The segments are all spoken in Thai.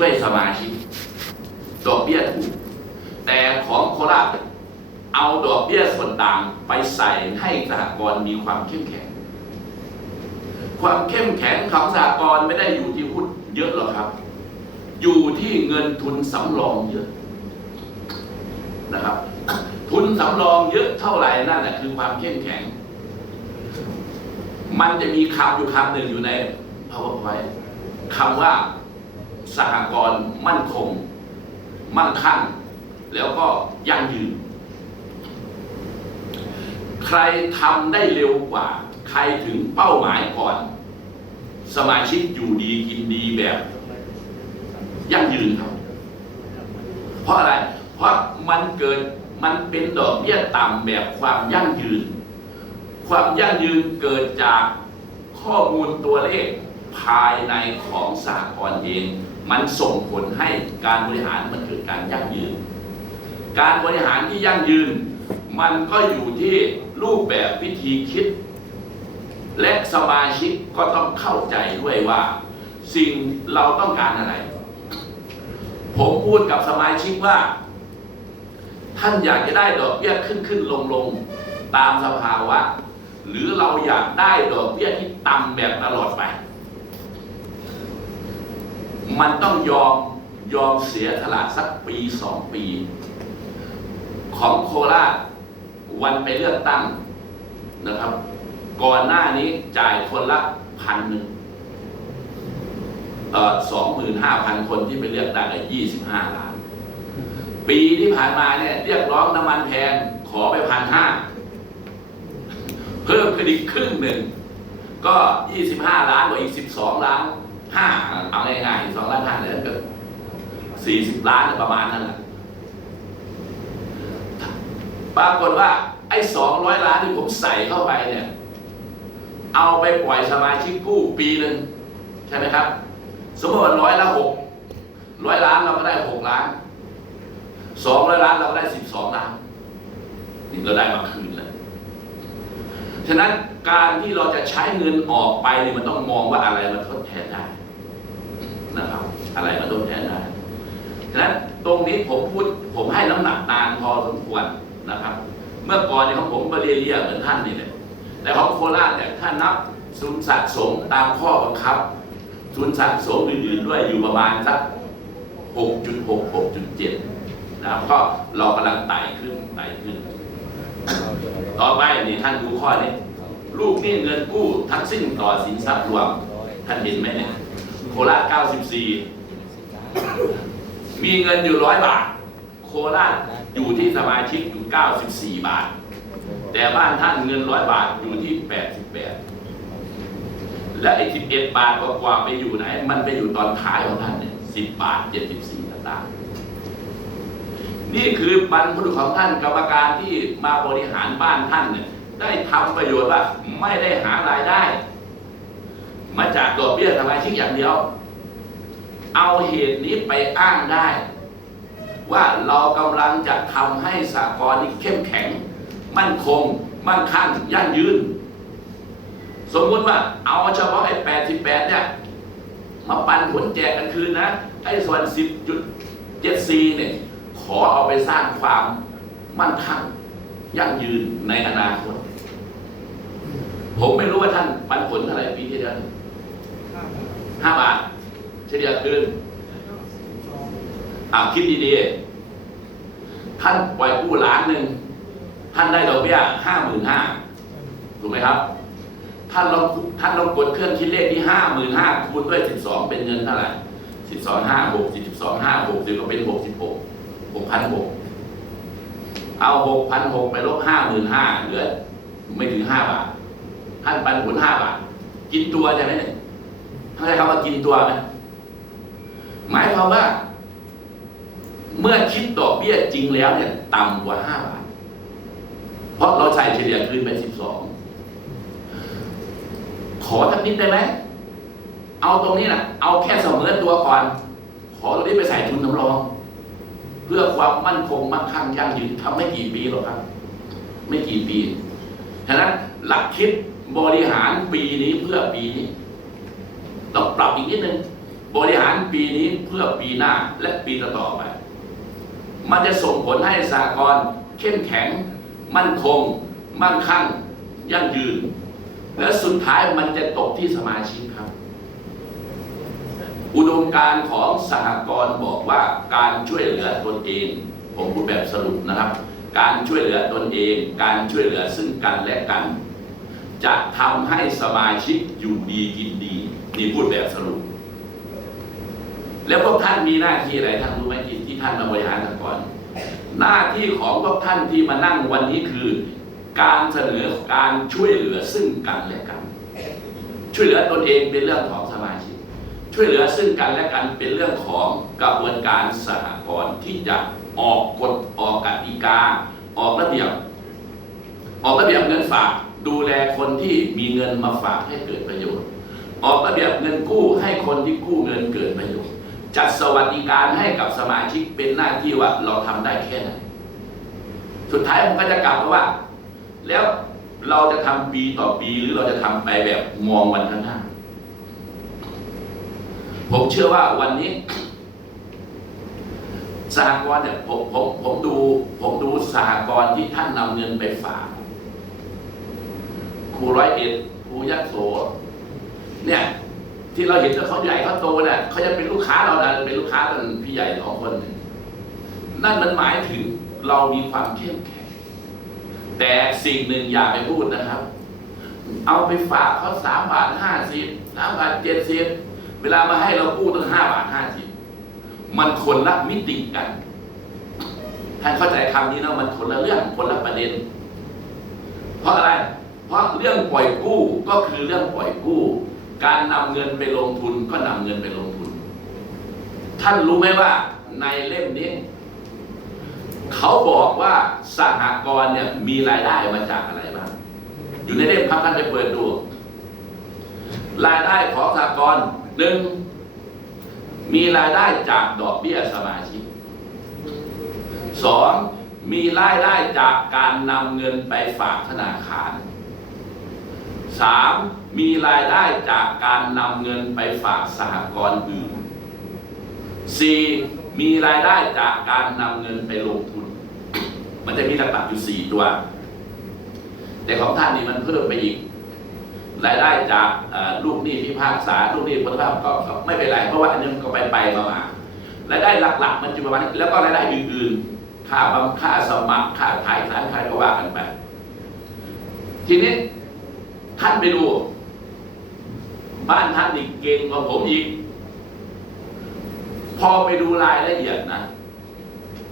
ช่วยสมาชิกดอกเบี้ยถูก แต่ของโคราชเอาดอกเบี้ยส่วนต่างไปใส่ให้สหกรณ์มีความเข้มแข็ง ความเข้มแข็งของสหกรณ์ไม่ได้อยู่ที่หุ้นเยอะหรอกครับ อยู่ที่เงินทุนสำรองเยอะนะครับ ทุนสำรองเยอะเท่าไหร่นั่นแหละคือความเข้มแข็ง มันจะมีคำอยู่คำหนึ่งอยู่ใน powerpoint คำว่า สหกรณ์มั่นคง มั่งคั่ง แล้วก็ยั่งยืน ใครทำได้เร็วกว่า ใครถึงเป้าหมายก่อน สมาชิกอยู่ดีกินดีแบบ ยั่งยืนครับ เพราะอะไร เพราะมันเกิดมันเป็นดอกเบี้ยต่ำแบบความยั่งยืน ความยั่งยืนเกิดจากข้อมูลตัวเลขภายในของสากลเอง มันส่งผลให้การบริหารมันเกิดการยั่งยืน การบริหารที่ยั่งยืน มันก็อยู่ที่รูปแบบวิธีคิด และสมาชิกก็ต้องเข้าใจด้วยว่า สิ่งเราต้องการอะไร ผมพูดกับสมาชิกว่า ท่านอยากจะได้ดอกเบี้ยขึ้นขึ้นลงลงตามสภาวะ หรือเราอยากได้ดอกเบี้ยที่ต่ำแบบตลอดไป มันต้องยอมยอมเสียตลาดสักปีสองปี ของโคราชวันไปเลือกตั้งนะครับ ก่อนหน้านี้จ่ายคนละพันหนึ่งสองหมื่นห้าพันคนที่ไปเลือกตั้งไอ้ยี่สิบห้าล้าน ปีที่ผ่านมาเนี่ยเรียกร้องน้ำมันแพงขอไปพันห้าเพิ่มขึ้นอีกครึ่งหนึ่ง ก็ยี่สิบห้าล้านกว่าอีกสิบสองล้าน ห้าเอาง่ายๆสองล้านห้าเนี่ยก็สี่สิบล้านประมาณนั้นแหละปรากฏว่าไอ้สองร้อยล้านที่ผมใส่เข้าไปเนี่ย เอาไปปล่อยสมาชิกกู้ปีหนึ่งใช่ไหมครับ สมมติว่าร้อยละหกร้อยล้านเราก็ได้หกล้านสองร้อยล้านเราก็ได้สิบสองล้านนี่เราได้มาคืนแล้ว ฉะนั้นการที่เราจะใช้เงินออกไปเนี่ยมันต้องมองว่าอะไรมันทดแทนได้นะครับ อะไรมันทดแทนได้ฉะนั้นตรงนี้ผมพูดผมให้น้ำหนักนานพอสมควรนะครับ เมื่อก่อนเนี่ยของผมก็เรียเรียเหมือนท่านนี่แหละแต่ของโคราชเนี่ยถ้านับทุนสะสมตามข้อบังคับทุนสะสมยืนด้วยอยู่ประมาณสัก6.6 6.7นะครับก็เรากำลังไต่ขึ้นไต่ขึ้น ต่อไปนี่ท่านดูข้อนี้ลูกหนี้เงินกู้ทั้งสิ้นต่อสินทรัพย์รวม ท่านเห็นไหมเนี่ยโคราช94 มีเงินอยู่ร้อยบาท โคราชอยู่ที่สมาชิกอยู่ 94 บาท แต่บ้านท่านเงินร้อยบาทอยู่ที่ 88 และไอ้11 บาทกว่าไปอยู่ไหน มันไปอยู่ตอนท้ายของท่านเนี่ย10 บาท 74สตางค์ นี่คือบรรพุรุษของท่านกรรมการที่มาบริหารบ้านท่านเนี่ยได้ทำประโยชน์ว่าไม่ได้หารายได้ มาจากดอกเบี้ยสมาชิกอย่างเดียว เอาเหตุนี้ไปอ้างได้ ว่าเรากำลังจะทำให้สากลนี้เข้มแข็ง มั่นคง มั่งคั่งยั่งยืน สมมติว่าเอาเฉพาะไอ้88เนี่ยมาปันผลแจกกันคืนนะไอ้ส่วน10.74เนี่ย ขอเอาไปสร้างความมั่นคงยั่งยืนในอนาคต ผมไม่รู้ว่าท่านปันผลเท่าไหร่ปีที่แล้วห้าบาท เฉลี่ยคืนอ่าคิดดีๆ ท่านปล่อยกู้ล้านหนึ่ง ท่านได้ดอกเบี้ยห้าหมื่นห้าถูกไหมครับ ท่านลองท่านลองกดเครื่องคิดเลขที่ห้าหมื่นห้าคูณด้วยสิบสองเป็นเงินเท่าไหร่สิบสองห้าหกสิบสองห้าหกสิบก็เป็นหกสิบหก หกพันหกเอาหกพันหกไปลบห้าหมื่นห้าเหลือ ไม่ถึงห้าบาทท่านปันผลห้าบาท กินตัวใช่ไหมเนี่ยท่านใช้คำว่ากินตัวไหมหมายความว่า เมื่อคิดดอกเบี้ยจริงแล้วเนี่ย ต่ำกว่าห้าบาท เพราะเราใส่เฉลี่ยคืนไปสิบสองขอทักนิดได้ไหม เอาตรงนี้นะเอาแค่เสมอตัวก่อน ขอตรงนี้ไปใส่ทุนสำรอง เพื่อความมั่นคงมั่งคั่งยั่งยืนทำไม่กี่ปีหรอกครับ ไม่กี่ปี ฉะนั้นหลักคิดบริหารปีนี้เพื่อปีนี้ต้องปรับอีกนิดนึงบริหารปีนี้เพื่อปีหน้าและปีต่อไป มันจะส่งผลให้สากลเข้มแข็ง มั่นคง มั่งคั่ง ยั่งยืน และสุดท้ายมันจะตกที่สมาชิกครับ อุดมการณ์ของสหกรณ์บอกว่าการช่วยเหลือตนเอง ผมพูดแบบสรุปนะครับ การช่วยเหลือตนเอง การช่วยเหลือซึ่งกันและกัน จะทำให้สมาชิกอยู่ดีกินดีนี่พูดแบบสรุป แล้วพวกท่านมีหน้าที่อะไรท่านรู้ไหมที่ที่ท่านมาบริหารสหกรณ์หน้าที่ของพวกท่านที่มานั่งวันนี้คือ การเสนอการช่วยเหลือซึ่งกันและกัน ช่วยเหลือตนเองเป็นเรื่องของ ช่วยเหลือซึ่งกันและกันเป็นเรื่องของกระบวนการสหกรณ์ที่จะออกกฎออกกติกา ออกระเบียบ ออกระเบียบเงินฝากดูแลคนที่มีเงินมาฝากให้เกิดประโยชน์ ออกระเบียบเงินกู้ให้คนที่กู้เงินเกิดประโยชน์ จัดสวัสดิการให้กับสมาชิกเป็นหน้าที่ว่าเราทำได้แค่ไหนสุดท้ายผมก็จะกลับมาว่า แล้วเราจะทำปีต่อปีหรือเราจะทำไปแบบมองวันข้างหน้า ผมเชื่อว่าวันนี้สหกรณ์เนี่ยผมผมผมดู ผมดูสหกรณ์ที่ท่านนำเงินไปฝากครูร้อยเอ็ดครูยักษ์โส เนี่ย ที่เราเห็นว่าเขาใหญ่เขาโตเนี่ยเขาจะเป็นลูกค้าเรานะเป็นลูกค้าเป็นพี่ใหญ่สองคนนี่ยนั่นมันหมายถึงเรามีความเข้มแข็งแต่สิ่งหนึ่งอย่าไปพูดนะครับ เอาไปฝากเขาสามบาทห้าสิบสามบาทเจ็ดสิบ เวลามาให้เรากู้ตั้งห้าบาทห้าสิบมันคนละมิติกัน ท่านเข้าใจคำนี้นะมันคนละเรื่องคนละประเด็น เพราะอะไร เพราะเรื่องปล่อยกู้ก็คือเรื่องปล่อยกู้ การนำเงินไปลงทุนก็นำเงินไปลงทุน ท่านรู้ไหมว่าในเล่มนี้ เขาบอกว่าสหกรณ์เนี่ยมีรายได้มาจากอะไรบ้าง อยู่ในเล่มครับท่านไปเปิดดู รายได้ของสหกรณ์ หนึ่งมีรายได้จากดอกเบี้ยสมาชิกสองมีรายได้จากการนำเงินไปฝากธนาคารสามมีรายได้จากการนำเงินไปฝากสหกรณ์อื่นสี่มีรายได้จากการนำเงินไปลงทุน มันจะมีหลักๆอยู่สี่ตัว แต่ของท่านนี่มันเพิ่มไปอีก รายได้จากลูกหนี้พิพากษาลูกหนี้ผลภาพก็ก็ไม่เป็นไรเพราะว่าอันนี้มันก็ไปไปมามารายได้หลักๆ มันจะประมาณนี้แล้วก็รายได้อื่นๆ ค่าบำค่าสมัครค่าขายสารค่าก็ว่ากันไป ทีนี้ท่านไปดู บ้านท่านอีกเก่งกว่าผมอีก พอไปดูรายละเอียดนะ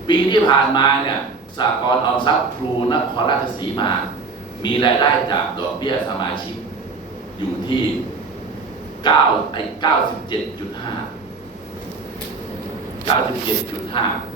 ปีที่ผ่านมาเนี่ยสากลออมทรัพย์ครูนครราชสีมา มีรายได้จากดอกเบี้ยสมาชิก อยู่ที่9ไอ้97.5 97.5